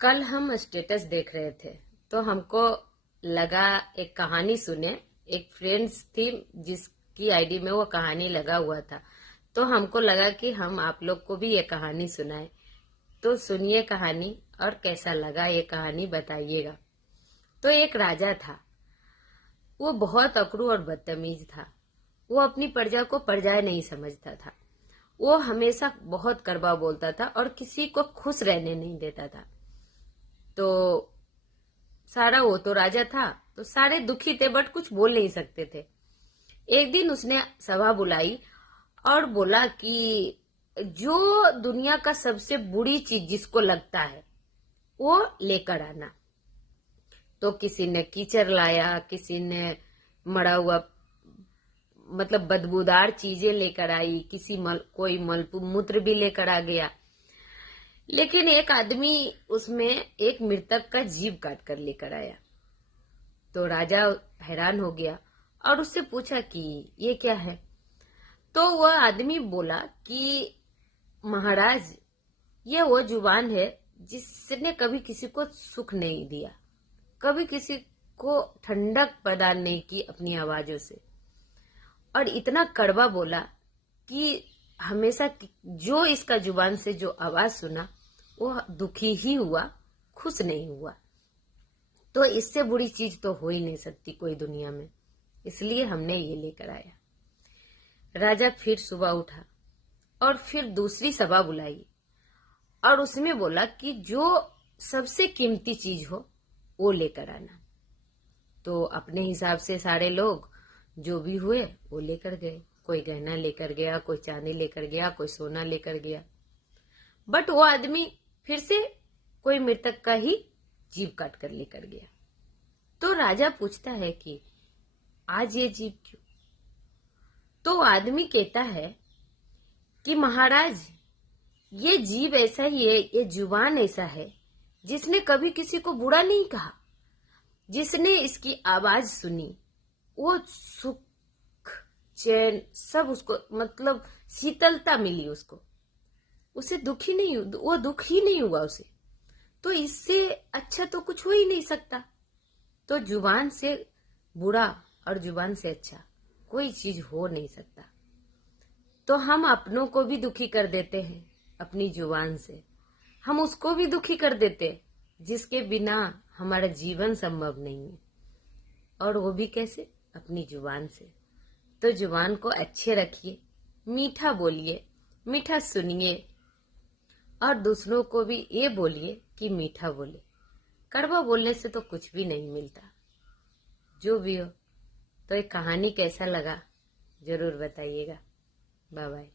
कल हम स्टेटस देख रहे थे तो हमको लगा एक कहानी सुने। एक फ्रेंड्स थी जिसकी आईडी में वो कहानी लगा हुआ था, तो हमको लगा कि हम आप लोग को भी ये कहानी सुनाए। तो सुनिए कहानी और कैसा लगा ये कहानी बताइएगा। तो एक राजा था, वो बहुत अकड़ू और बदतमीज था। वो अपनी प्रजा को प्रजा नहीं समझता था। वो हमेशा बहुत कड़वा बोलता था और किसी को खुश रहने नहीं देता था। तो सारा वो तो राजा था, तो सारे दुखी थे बट कुछ बोल नहीं सकते थे। एक दिन उसने सभा बुलाई और बोला कि जो दुनिया का सबसे बुरी चीज जिसको लगता है वो लेकर आना। तो किसी ने कीचड़ लाया, किसी ने मरा हुआ मतलब बदबूदार चीजें लेकर आई, कोई मूत्र भी लेकर आ गया। लेकिन एक आदमी उसमें एक मृतक का जीव काट कर लेकर आया। तो राजा हैरान हो गया और उससे पूछा कि ये क्या है। तो वह आदमी बोला कि महाराज, ये वो जुबान है जिसने कभी किसी को सुख नहीं दिया, कभी किसी को ठंडक प्रदान नहीं की अपनी आवाजों से, और इतना कड़वा बोला कि हमेशा जो इसका जुबान से जो आवाज सुना वो दुखी ही हुआ, खुश नहीं हुआ। तो इससे बुरी चीज तो हो ही नहीं सकती कोई दुनिया में, इसलिए हमने ये लेकर आया। राजा फिर सुबह उठा और फिर दूसरी सभा बुलाई और उसमें बोला कि जो सबसे कीमती चीज हो वो लेकर आना। तो अपने हिसाब से सारे लोग जो भी हुए वो लेकर गए। कोई गहना लेकर गया, कोई चांदी लेकर गया, कोई सोना लेकर गया। बट वो आदमी फिर से कोई मृतक का ही जीव काट कर लेकर गया। तो राजा पूछता है कि आज ये जीव क्यों? तो आदमी कहता है कि महाराज, ये जीव ऐसा ही है, ये जुबान ऐसा है जिसने कभी किसी को बुरा नहीं कहा। जिसने इसकी आवाज सुनी वो सुख चैन सब उसको, मतलब शीतलता मिली उसको, उसे वो दुख ही नहीं हुआ उसे। तो इससे अच्छा तो कुछ हो ही नहीं सकता। तो जुबान से बुरा और जुबान से अच्छा कोई चीज हो नहीं सकता। तो हम अपनों को भी दुखी कर देते हैं अपनी जुबान से, हम उसको भी दुखी कर देते हैं जिसके बिना हमारा जीवन संभव नहीं है। और वो भी कैसे? अपनी जुबान से। तो जुबान को अच्छे रखिए, मीठा बोलिए, मीठा सुनिए और दूसरों को भी ये बोलिए कि मीठा बोले। कड़वा बोलने से तो कुछ भी नहीं मिलता। जो भी हो, तो ये कहानी कैसा लगा जरूर बताइएगा। Bye bye.